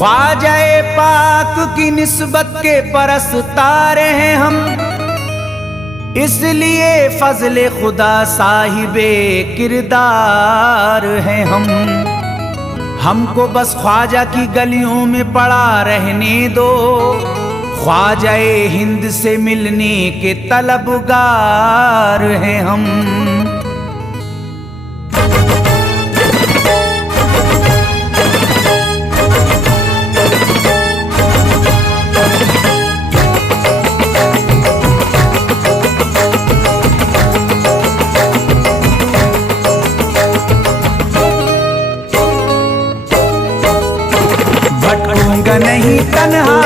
ख्वाजाए पाक की निस्बत के परस्तार हैं हम, इसलिए फजले खुदा साहिबे किरदार हैं हम। हमको बस ख्वाजा की गलियों में पड़ा रहने दो, ख्वाजाए हिंद से मिलने के तलबगार हैं हम। भटकूंगा नहीं तन्हा,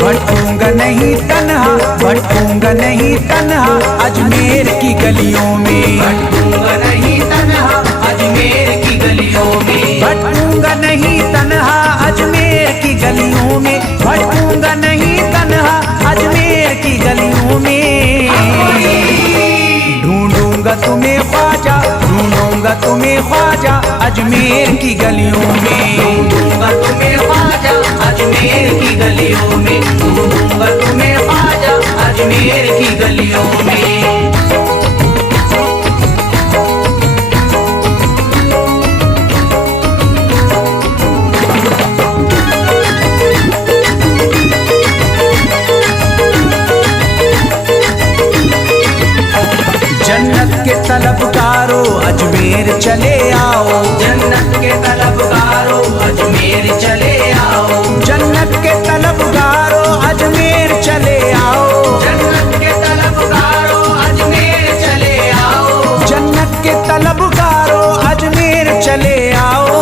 भटकूंगा नहीं तन्हा, भटकूंगा नहीं तन्हा अजमेर की गलियों में, भटकूंगा नहीं तन्हा अजमेर की गलियों में, भटकूंगा नहीं तन्हा अजमेर की गलियों में, भटकूंगा नहीं तन्हा अजमेर की गलियों में। ढूंढूंगा तुम्हें ख्वाजा, ढूंढूंगा तुम्हें ख्वाजा अजमेर की गलियों में, ढूंढूंगा तुम्हें ख्वाजा अजमेर की गलियों में, ढूंढूंगा तुम्हें ख्वाजा अजमेर की गलियों में। जन्नत के तलबगारों अजमेर चले आओ, जन्नत के तलबगारों अजमेर चले आओ, जन्नत के तलबगारों अजमेर चले आओ, जन्नत के तलबगारों अजमेर चले आओ, जन्नत के तलबगारों अजमेर चले आओ।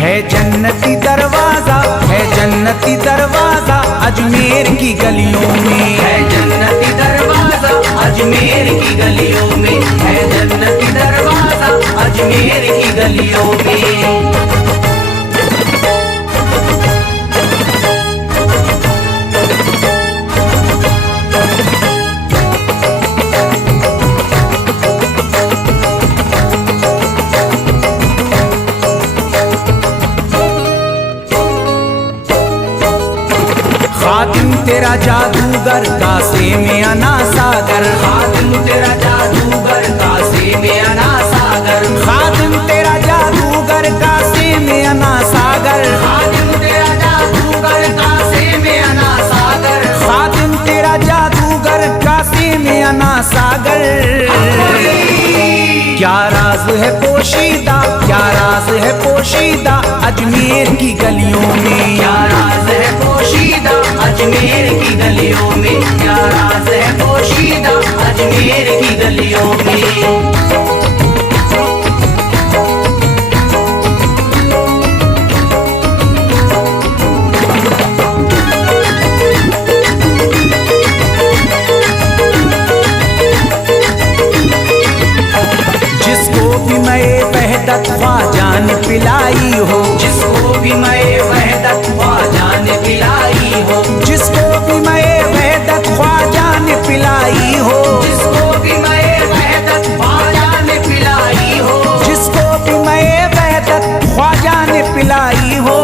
है जन्नती दरवाजा, है जन्नती दरवाजा अजमेर की गलियों में, है जन्नती दरवाजा अजमेर की गलियों में, है जन्नती दरवाजा अजमेर की गलियों में। खातिम तेरा जादूगर कासे में अना सागर, खातिम तेरा जादूगर कासे में अना सागर, खातिम तेरा जादूगर कासे में अना सागर, खातिम तेरा जादूगर कासे में अना सागर, खातिम तेरा जादूगर कासे में अना सागर। क्या राज है पोशीदा, क्या राज है पोशीदा अजमेर की गलियों में, क्या राज है पोशीदा अजमेर की गलियों में, क्या राज है पोशीदा अजमेर की गलियों में। जिसको भी मैं वहदत ख्वाजा ने पिलाई हो, जिसको भी मैं वहदत ख्वाजा ने पिलाई हो, जिसको भी मैं वहदत ख्वाजा ने पिलाई हो, जिसको भी मैं वहदत ख्वाजा ने पिलाई हो, जिसको भी मैं वहदत ख्वाजा ने पिलाई हो।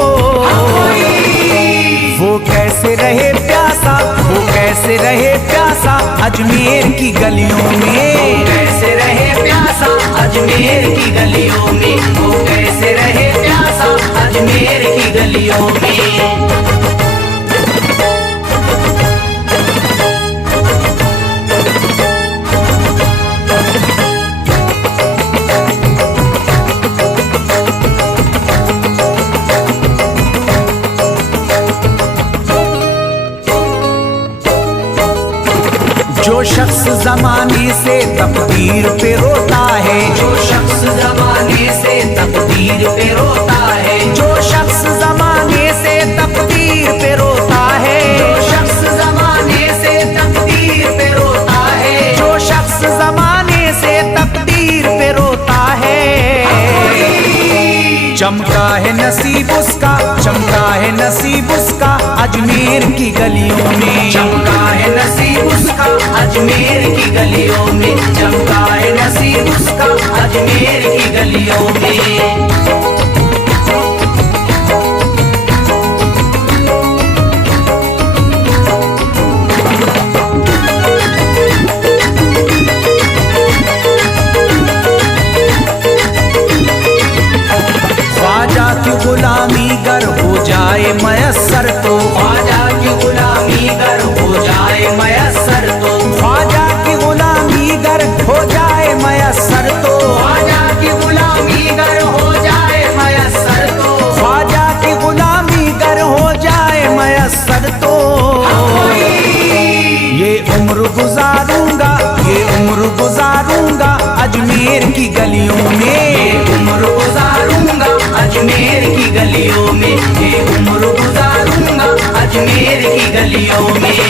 वो कैसे रहे प्यासा, वो कैसे रहे प्यासा अजमेर की गलियों में, कैसे रहे प्यासा अजमेर की गलियों में, वो कैसे रहे प्यासा अजमेर की गलियों में। जो शख्स जमाने से तकदीर पे रोता है, जो शख्स जमाने से तकदीर पे रोता है, जो शख्स जमाने से तकदीर पे रोता है, जो शख्स जमाने से तकदीर पे रोता है, जो शख्स जमाने से तकदीर पे रोता है। चमका है नसीब उसका, चमका है नसीब उसका अजमेर की गलियों में, चमका है नसीब उसका अजमेर की गलियों में, चमका है नसीब उसका अजमेर की गलियों गलियों में। ख्वाजा की गुलामी गर हो जाए मयस्सर तो, ख्वाजा की गुलामी गर हो जाए मयस्सर तो, ख्वाजा की गुलामी गर हो जाए मयस्सर तो, ख्वाजा की गुलामी गर हो जाए मयस्सर तो, ख्वाजा की गुलामी गर हो जाए मयस्सर तो, ये उम्र गुजारूंगा, ये उम्र गुजारूंगा अजमेर की गलियों में, उम्र गुजारूंगा अजमेर की गलियों में, ये उम्र गुजारूंगा अजमेर की गलियों में।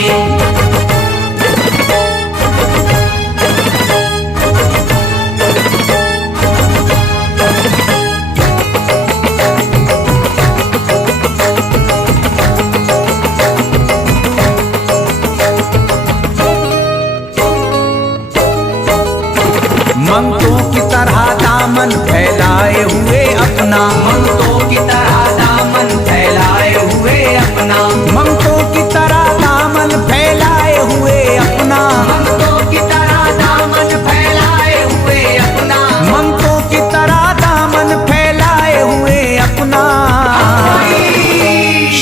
मंगतों की तरह दामन फैलाए हुए अपना, मंगतों की तरह दामन फैलाए हुए अपना, मंगतों की तरह दामन फैलाए हुए अपना, मंगतों की तरह दामन फैलाए हुए अपना, मंगतों की तरह दामन फैलाए हुए अपना।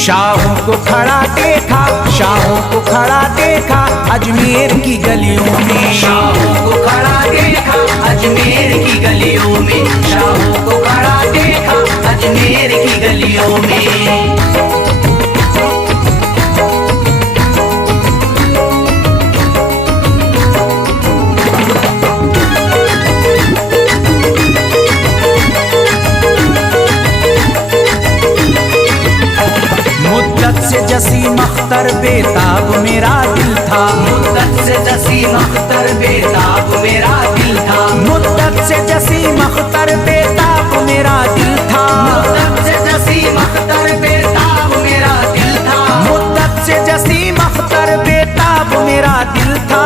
शाहों को खड़ा देखा, शाहों को खड़ा देखा अजमेर की गलियों में, शाहों को खड़ा देखा अजमेर की गलियों में, शाहों को खड़ा देखा अजमेर की गलियों में। मुद्दत से जसीम अख्तर बेताब मेरा दिल था, मुद्दत से जसीम अख्तर बेताब मेरा दिल था, मुद्दत से जसीम अख्तर बेताब मेरा दिल था, मुद्दत से जसीम अख्तर बेताब मेरा दिल था, मुद्दत से जसीम अख्तर बेताब मेरा दिल था।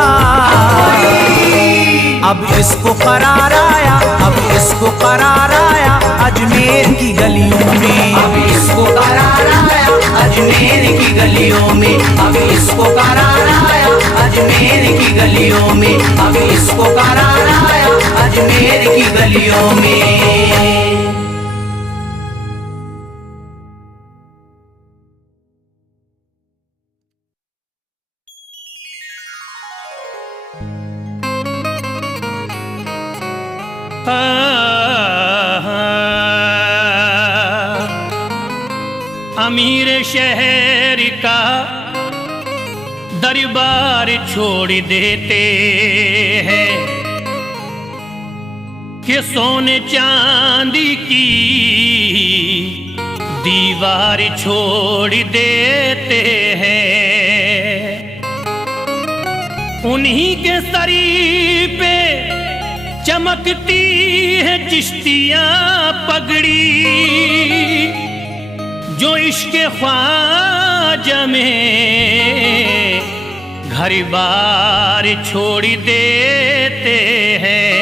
अब इसको करार आया, अब इसको करार आया अजमेर की गलियों में, अब इसको करार आया अजमेर की गलियों में, अब इसको करार आया अजमेर की गलियों में, अब इसको करार आया अजमेर की गलियों में। अमीर शहर का दरबार छोड़ देते हैं कि सोने चांदी की दीवार छोड़ देते हैं। उन्हीं के सरी पे चमकती है चिश्तियां पगड़ी, जो इश्क ख्वाजा में घर बार छोड़ देते हैं।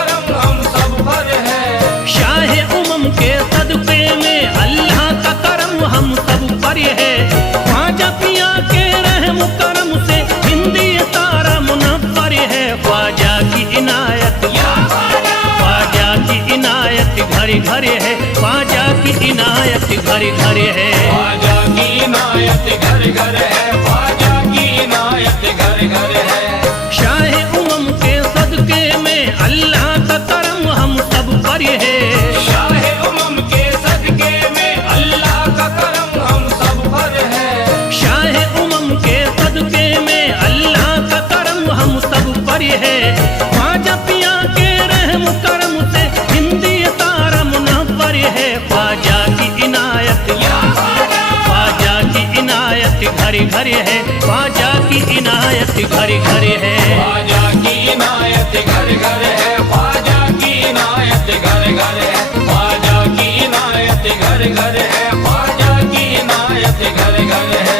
घर घर है ख्वाजा की इनायत, घर घर है ख्वाजा की इनायत, घर घर है ख्वाजा की इनायत, घर घर है। शाह उमम के सदके में अल्लाह का करम हम सब पर है, शाह उमम के सदके में अल्लाह का करम हम सब पर है, शाह उमम के सदके में अल्लाह का ख्वाजा की इनायत, ख्वाजा की इनायत घर घर है, ख्वाजा की इनायत घर घर है। ख्वाजा की इनायत घर घर है, ख्वाजा की इनायत घर घर है, ख्वाजा की इनायत घर घर है, ख्वाजा की इनायत घर घर है।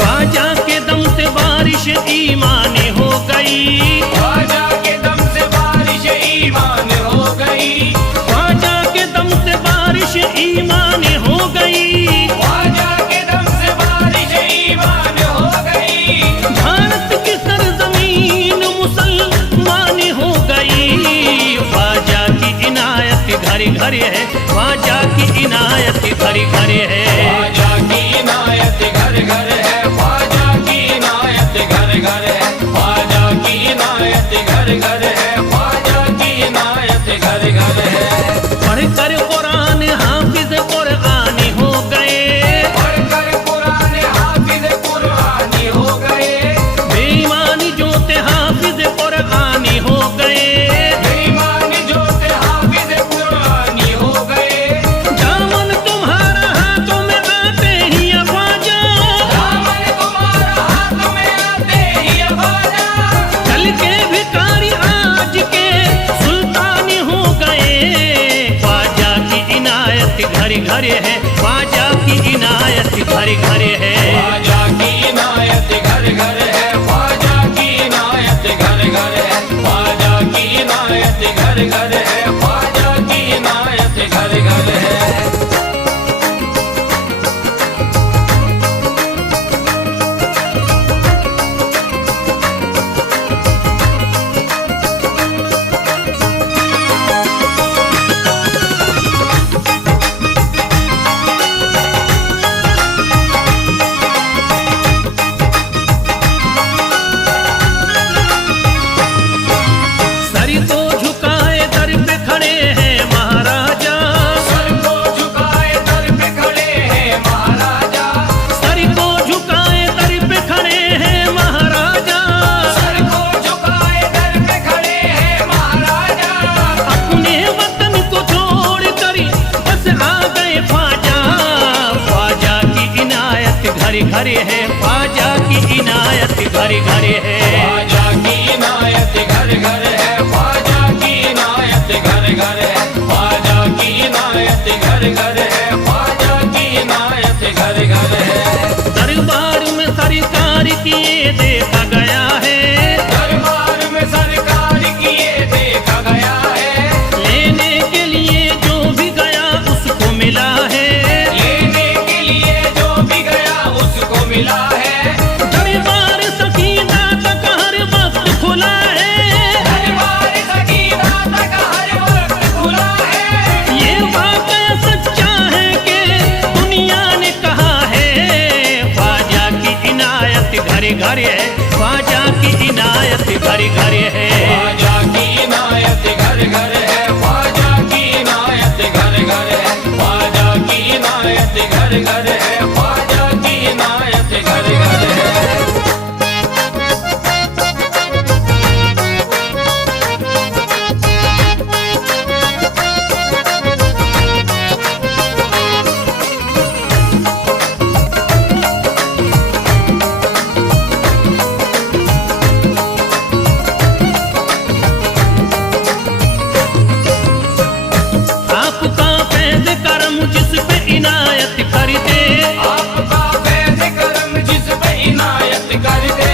ख्वाजा के दम से बारिश ईमान हो गई, ख्वाजा के दम से बारिश ईमान हो गई, ख्वाजा के दम से बारिश ईमान हो गई। ख्वाजा के दम से बारिश ईमान हो गई। भारत की सरजमीन मुसलमान हो गई, ख्वाजा की इनायत घर घर है, ख्वाजा की इनायत घर घर है। ख्वाजा की इनायत घर घर है, ख्वाजा की इनायत घर घर है, ख्वाजा की इनायत घर घर है, ख्वाजा की इनायत घर घर है। पढ़कर कुरान हाफिज कुरानी हो गए, पढ़कर कुरान हाफिज कुरानी हो गए, बेईमानी जो थे हाफिज कुरानी हो गए। बेईमान जो थे हाफिज कुरानी हो गए। दामन तुम्हारा हाथों में आते ही ख्वाजा, दामन तुम्हारा हाथ में आते ही ख्वाजा, कल के भिखारी आज के सुल्तान हो गए। ख्वाजा की इनायत घर घर है, ख्वाजा की इनायत घर घर है। ख्वाजा की इनायत घर घर है, ख्वाजा की इनायत घर घर है, ख्वाजा की इनायत घर घर है, ख्वाजा की इनायत घर घर है। सर को झुकाए दर पे खड़े हैं महाराजा, सर को झुकाए दर पे खड़े हैं महाराजा, सर को झुकाए दर पे खड़े हैं महाराजा। सर को झुकाए दर पे खड़े हैं महाराजा, अपने वतन को छोड़ कर बस आ गए ख्वाजा, ख्वाजा की इनायत घर घर है, ख्वाजा की इनायत घर घर है। ख्वाजा की इनायत घर घर है, ख्वाजा की इनायत घर घर है, ख्वाजा की इनायत घर घर है, ख्वाजा की इनायत घर घर है। दरबार में सरकार किए देखा गया है, दरबार में सरकार किए देखा गया है, लेने के लिए जो भी गया उसको मिला है, लेने के लिए जो भी गया उसको मिला है। दरबार सकीना तक हर वक्त खुला है, दरबार सकीना तक हर वक्त खुला है। ये वाकया सच्चा है कि दुनिया ने कहा है। ख्वाजा की इनायत घर घर है, ख्वाजा की इनायत घर घर है। ख्वाजा की इनायत घर घर है, ख्वाजा की इनायत घर घर है, ख्वाजा की इनायत घर घर है, ख्वाजा की इनायत घर घर है। आपका फैज़ करम जिस पे इनायत कर दे, आपका फैज़ करम जिस पे इनायत कर दे,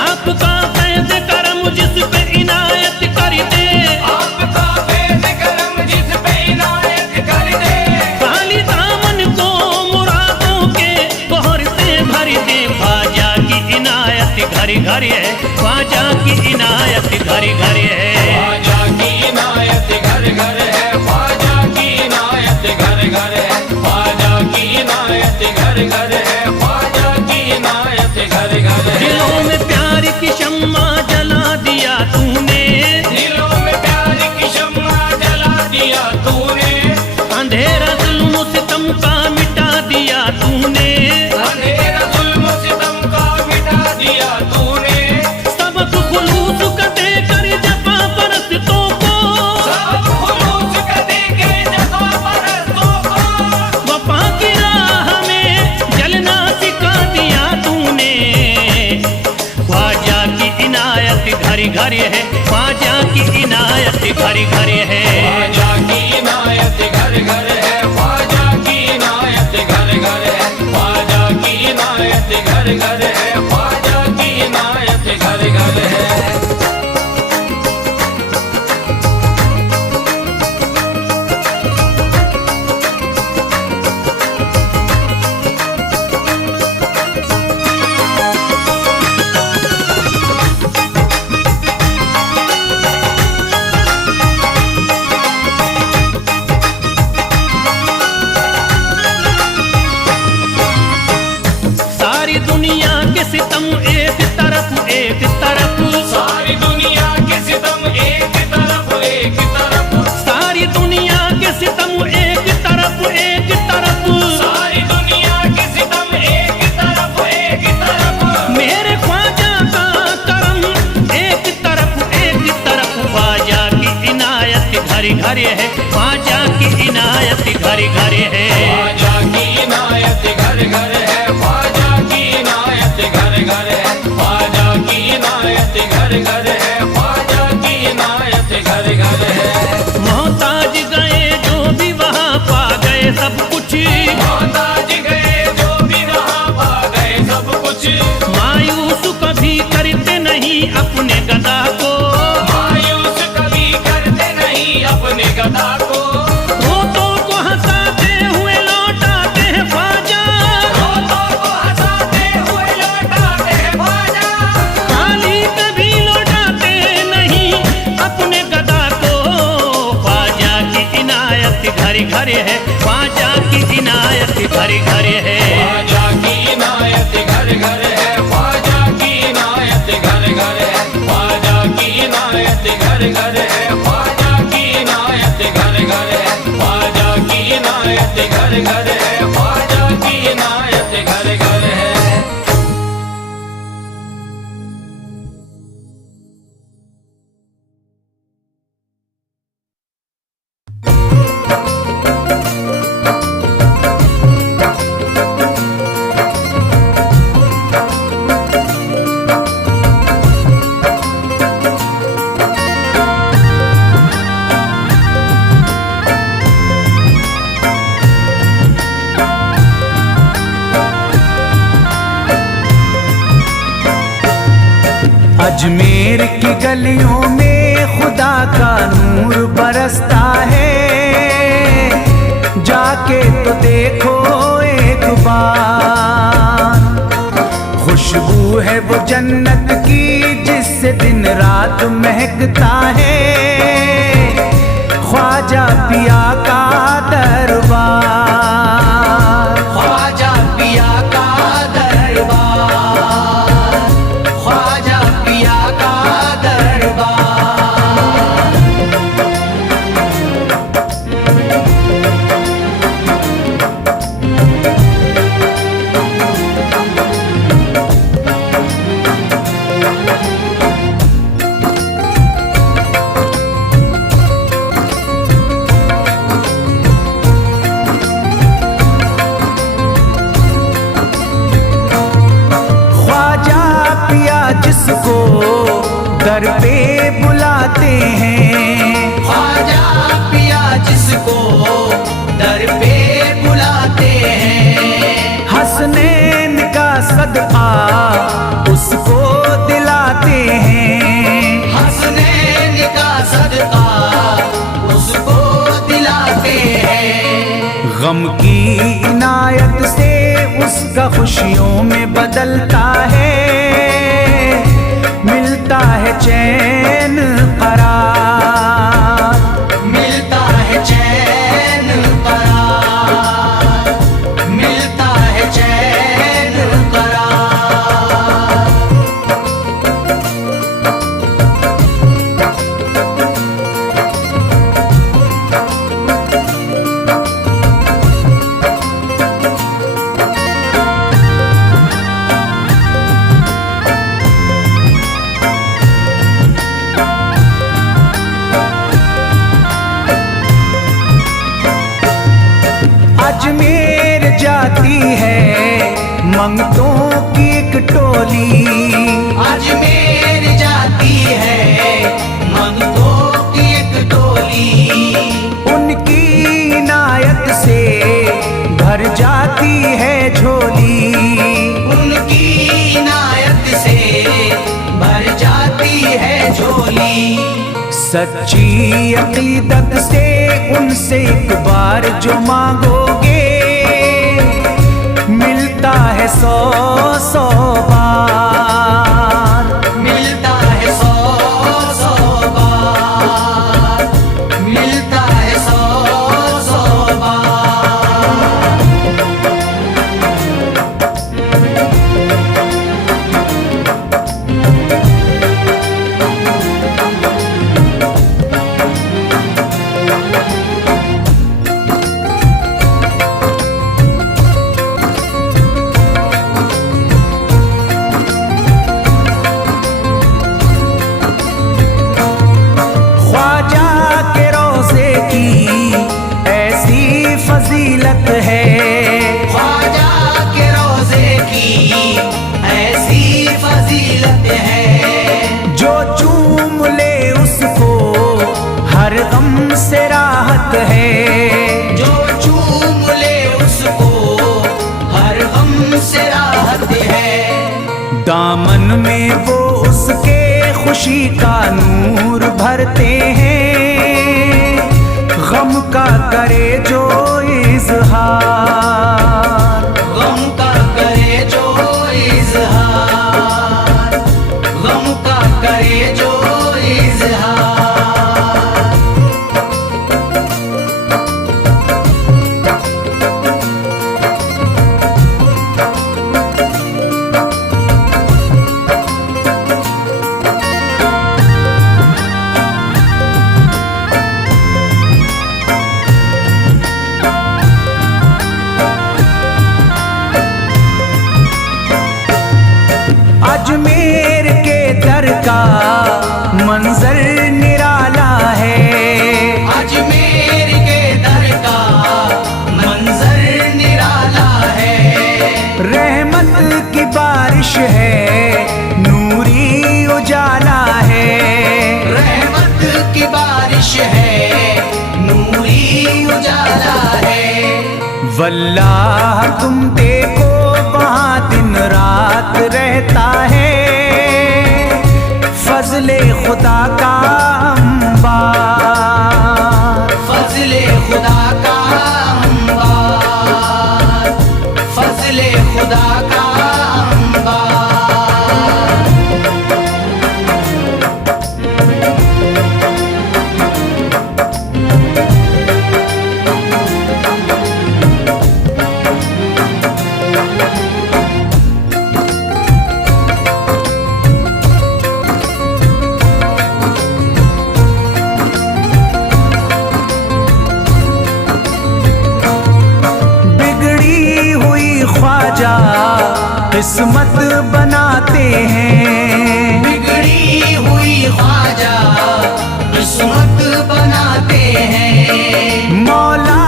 आपका फैज़ करम जिस पे इनायत कर दे। आपका फैज़ करम जिस पे इनायत कर दे, खाली दामन को मुरादों के बहर से भर दे। ख्वाजा की इनायत घर घर है, ख्वाजा की इनायत घर घर है। ख्वाजा की इनायत घर घर है, ख्वाजा की इनायत घर घर है, ख्वाजा की इनायत घर घर है, ख्वाजा की इनायत घर घर घर है। दिलों में प्यार की शम्मा जला दिया तूने, दिलों में प्यार की शम्मा जला दिया तूने, अंधेरा जुल्म सितम का मिटा दिया तूने, अंधेरा जुल्म सितम का मिटा दिया तूने, सबक खुलूस का देकर जफा परस्तों को, सब खुलूस का देके जफा परस्तों को, वफा की राह में जलना सिखा दिया तूने। ख्वाजा की इनायत घर घर है, ख्वाजा की इनायत घर घर है। ख्वाजा की इनायत घर घर है, ख्वाजा की इनायत घर घर है, ख्वाजा की इनायत घर घर है, ख्वाजा की इनायत घर घर है। सारी दुनिया के सितम एक तरफ एक तरफ, सारी दुनिया के सितम एक तरफ एक तरफ, सारी दुनिया के सितम एक तरफ एक तरफ, सारी दुनिया के सितम एक तरफ एक तरफ, मेरे ख्वाजा का करम एक तरफ, ख्वाजा की इनायत घर घर है, ख्वाजा की इनायत घर घर है। ख्वाजा की इनायत घर घर है, ख्वाजा की इनायत घर घर है, ख्वाजा की इनायत घर घर है, ख्वाजा की इनायत घर घर है। मोहताज गए जो भी वहाँ पा गए सब कुछ, मोहताज गए जो भी वहाँ पा गए सब कुछ, मायूस कभी करते नहीं अपने गदा को, मायूस कभी करते नहीं अपने गदा को, रोतों को हंसाते हुए लौटाते हैं ख्वाजा, रोतों को हंसाते हुए लौटाते हैं ख्वाजा, खाली कभी लौटाते नहीं अपने गदा को। ख्वाजा की इनायत घर घर है, ख्वाजा की इनायत घर घर है। ख्वाजा की इनायत घर घर है, ख्वाजा की इनायत घर घर है, ख्वाजा की इनायत घर घर है, ख्वाजा की इनायत घर घर है, ख्वाजा की इनायत घर घर है, ख्वाजा की इनायत घर घर है। अजमेर की गलियों में खुदा का नूर बरसता है, जाके तो देखो एक बार। खुशबू है वो जन्नत की जिससे दिन रात महकता है, ख्वाजा पिया का दरबार। ख्वाजा पिया का दरबार, ख्वाजा पिया का दरबार। जिसको दर पे बुलाते हैं, ख्वाजा पिया जिसको दर पे बुलाते हैं, हसनैन का सदका उसको दिलाते हैं, हसनैन का सदका उसको दिलाते हैं। गम की इनायत से उसका खुशियों में बदलता है, मिलता है चैन करार, मिलता है चैन करार, मिलता है चैन करार। सच्ची अकीदत से उनसे एक बार जो मांगोगे मिलता है 100 बार, मिलता है 100 बार, मिलता है 100 बार। ख्वाजा के रोज़े की ऐसी फजीलत है, ख्वाजा के रोज़े की ऐसी फजीलत है, जो चूम ले उसको हर गम से राहत है, जो चूम ले उसको हर गम से राहत है। दामन में वो उसके खुशी का नूर भरते हैं, गम का करे जो इजहार, गम का करे जो इजहार, गम का करे जो इजहार। अजमेर के दर का मंजर निराला है, अजमेर के दर का मंजर निराला है, रहमत की बारिश है, नूरी उजाला है, रहमत की बारिश है, नूरी उजाला है। वल्लाह तुम देखो वहाँ दिन रात रहता है, फजले खुदा का अंबार, फजले खुदा का अंबार, फजले खुदा का अंबार। बिगड़ी हुई ख्वाजा किस्मत बनाते हैं, बिगड़ी हुई ख्वाजा किस्मत बनाते हैं, मौला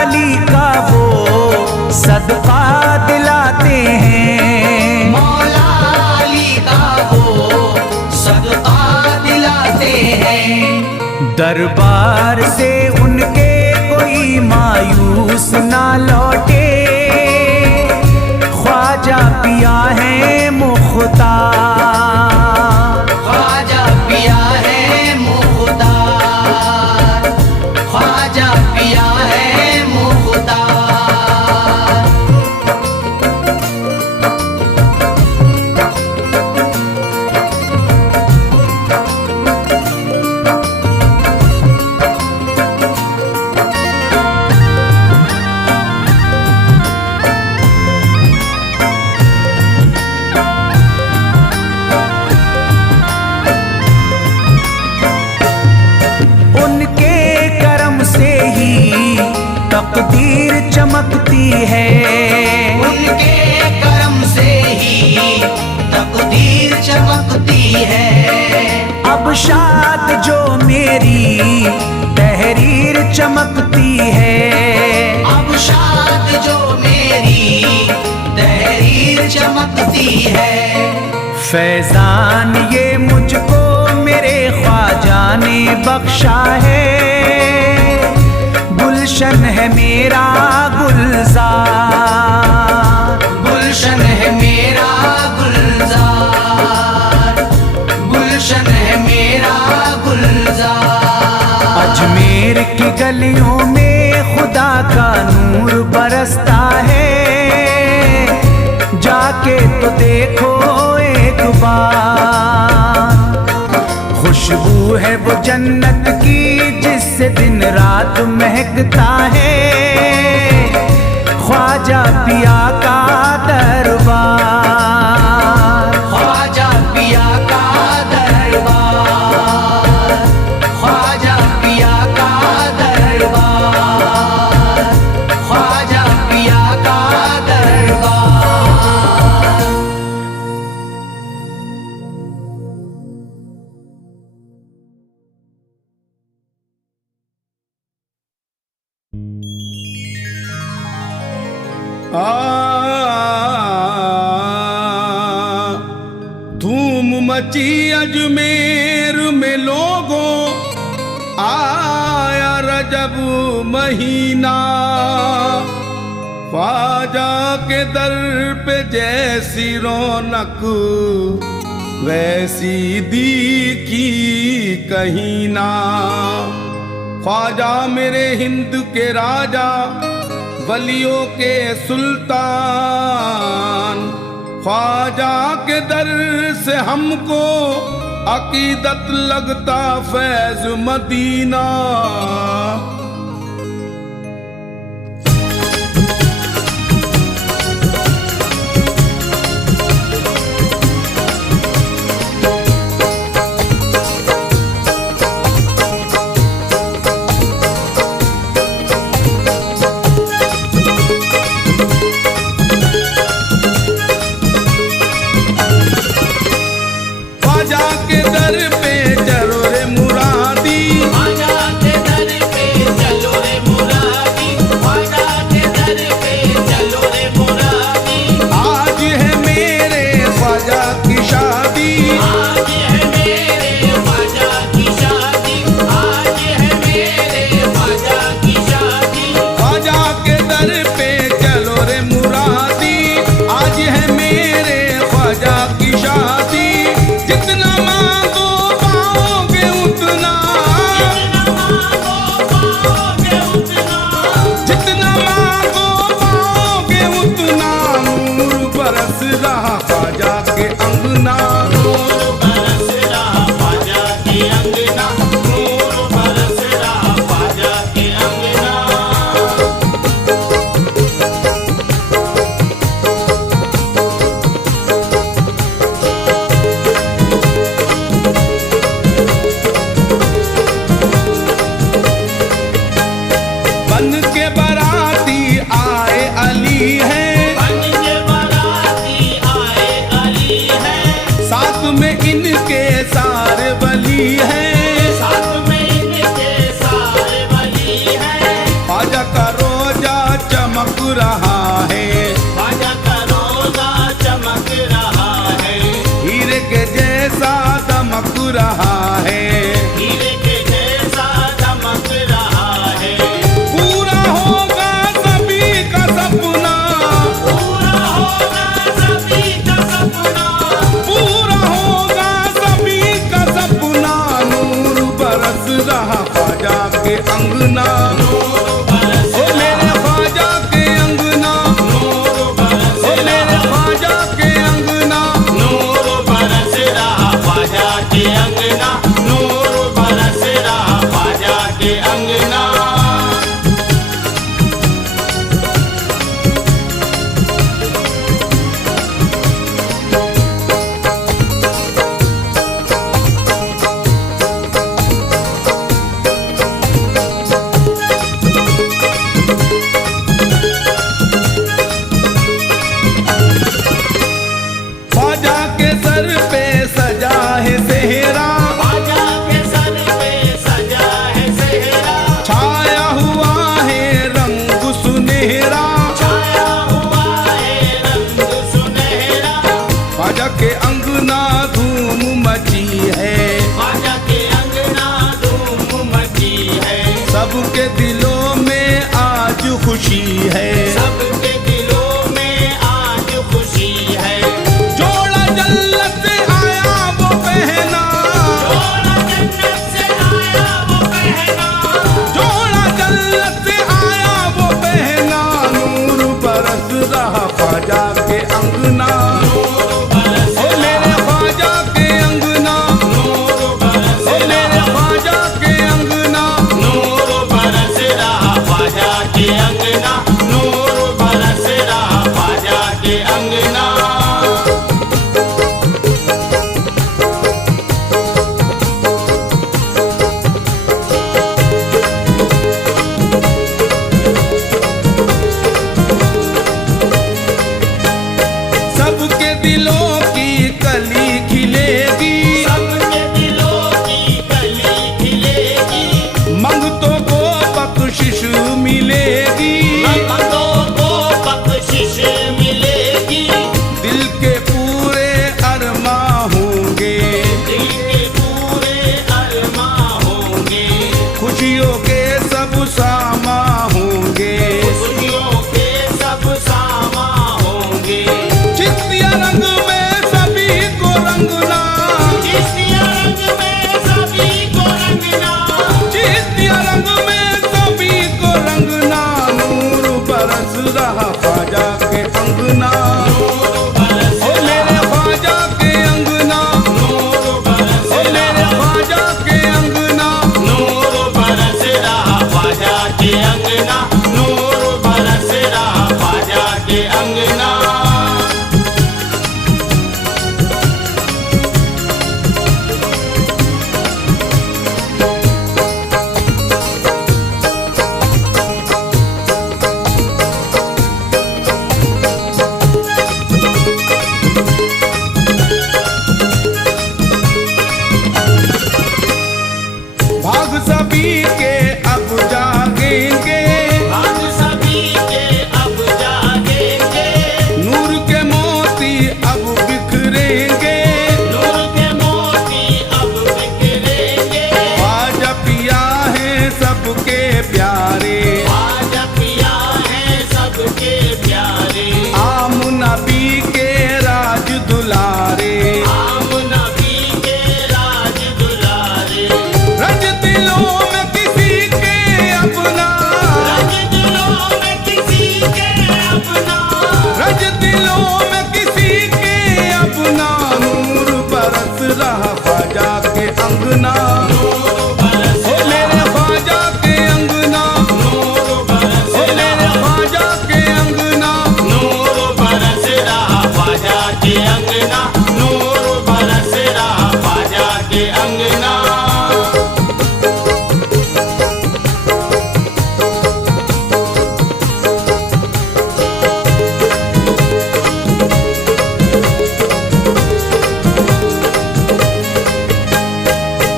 अली का वो सदका दिलाते हैं, मौला अली का वो सदका दिलाते हैं। दरबार से उनके कोई मायूस ना लौटे, ख्वाजा पिया है मुख्तार, ख्वाजा पिया है मुख्तार, ख्वाजा पिया है मुख्तार। उनके करम से ही तकदीर चमकती है, उनके करम से ही तकदीर चमकती है। अब शाद जो मेरी तहरीर चमकती है, अब शाद जो मेरी तहरीर चमकती है। फैजान ये मुझको मेरे ख्वाजा ने बख्शा है, गुलशन है मेरा गुलजार, गुलशन है मेरा गुलजार, गुलशन है मेरा की गलियों में खुदा का नूर बरसता है, जाके तो देखो एक बार। खुशबू है वो जन्नत की जिससे दिन रात महकता है, ख्वाजा पिया का दरबार। ख्वाजा पिया का दरबार, ख्वाजा पिया का दरबार, ख्वाजा पिया का दरबार। धूम मची अजमेर में लोगों, आया रजब महीना। ख्वाजा के दर पे जैसी रौनक वैसी दिखी कहीं ना। ख्वाजा मेरे हिंद के राजा, वलियों के सुल्तान। ख्वाजा के दर से हमको अकीदत लगता फैज मदीना। ख्वाजा के दर पे चलो रे मुरादी, ख्वाजा के दर पे चलो रे मुरादी, ख्वाजा के दर पे चलो रे मुरादी। आज है मेरे ख्वाजा की शादी, आज है मेरे ख्वाजा की शादी, आज है मेरे ख्वाजा की शादी। ख्वाजा के दर पे चलो रे मुरादी, आज है मेरे ख्वाजा की शादी। जितना मांगो पाओगे उतना, जितना मांगो पाओगे उतना। नूर बरस रहा ख्वाजा के अंगना, नूर बरस रहा ख्वाजा के अंगना, नूर बरस रहा ख्वाजा के अंगना। बन के बाराती आए अली है, बन के बाराती आए अली है, साथ में इनके सारे वली हैं। साथ में इनके सारे वली हैं। ख्वाजा का रोजा चमक रहा है, ख्वाजा का रोजा चमक रहा है, हीरे के जैसा दमक रहा है। हीरे के जैसा चमक रहा है। पूरा होगा सभी का सपना, पूरा होगा सभी का सपना, पूरा होगा सभी का सपना। नूर बरस रहा ख्वाजा के अंगना, नूर बरस ओ मेरे ख्वाजा के अंगना, नूर बरस ओ मेरे ख्वाजा के अंगना। नूर बरस रहा ख्वाजा के अंगना, नूर बरस रहा ख्वाजा के अंगना। ख्वाजा के सर पे सजा है सेहरा, ख्वाजा के सर पे सजा है सेहरा, छाया हुआ है रंग सुनहरा। छाया हुआ है रंग सुनहरा। ख्वाजा के अंगना धूम मची है, ख्वाजा के अंगना धूम मची है। सबके दिलों में आज खुशी है। सबके दिलों में आज खुशी है। जोड़ा जन्नत से आया वो पहना, जोड़ा जन्नत से आया वो पहना, जोड़ा सभी के अब जागेंगे, भाग सभी के अब जागेंगे, नूर के मोती अब बिखरेंगे, नूर के मोती अब बिखरेंगे। ख्वाजा पिया है सबके प्यारे, आज पिया है सबके प्यारे, आम नबी के राज दुलारे, आम नबी के राज दुलारे। रज दिलों में किसी के अपना, रज दिलों में किसी के अपना, रज दिलों में किसी के अपना, नूर बरस रहा ख्वाजा के अंगना, नूर बरस ओ मेरे ख्वाजा के अंगना, नूर बरस ओ मेरे ख्वाजा के अंगना, नूर बरस रहा ख्वाजा के अंगना, नूर बरस रहा ख्वाजा के अंगना।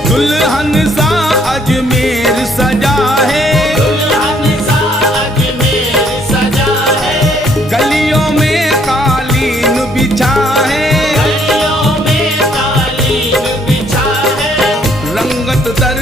दुल्हन सा अजमेर सजा है, दुल्हन सा अजमेर सजा है, गलियों में कालीन बिछा है, गलियों में कालीन बिछा है, रंगत दर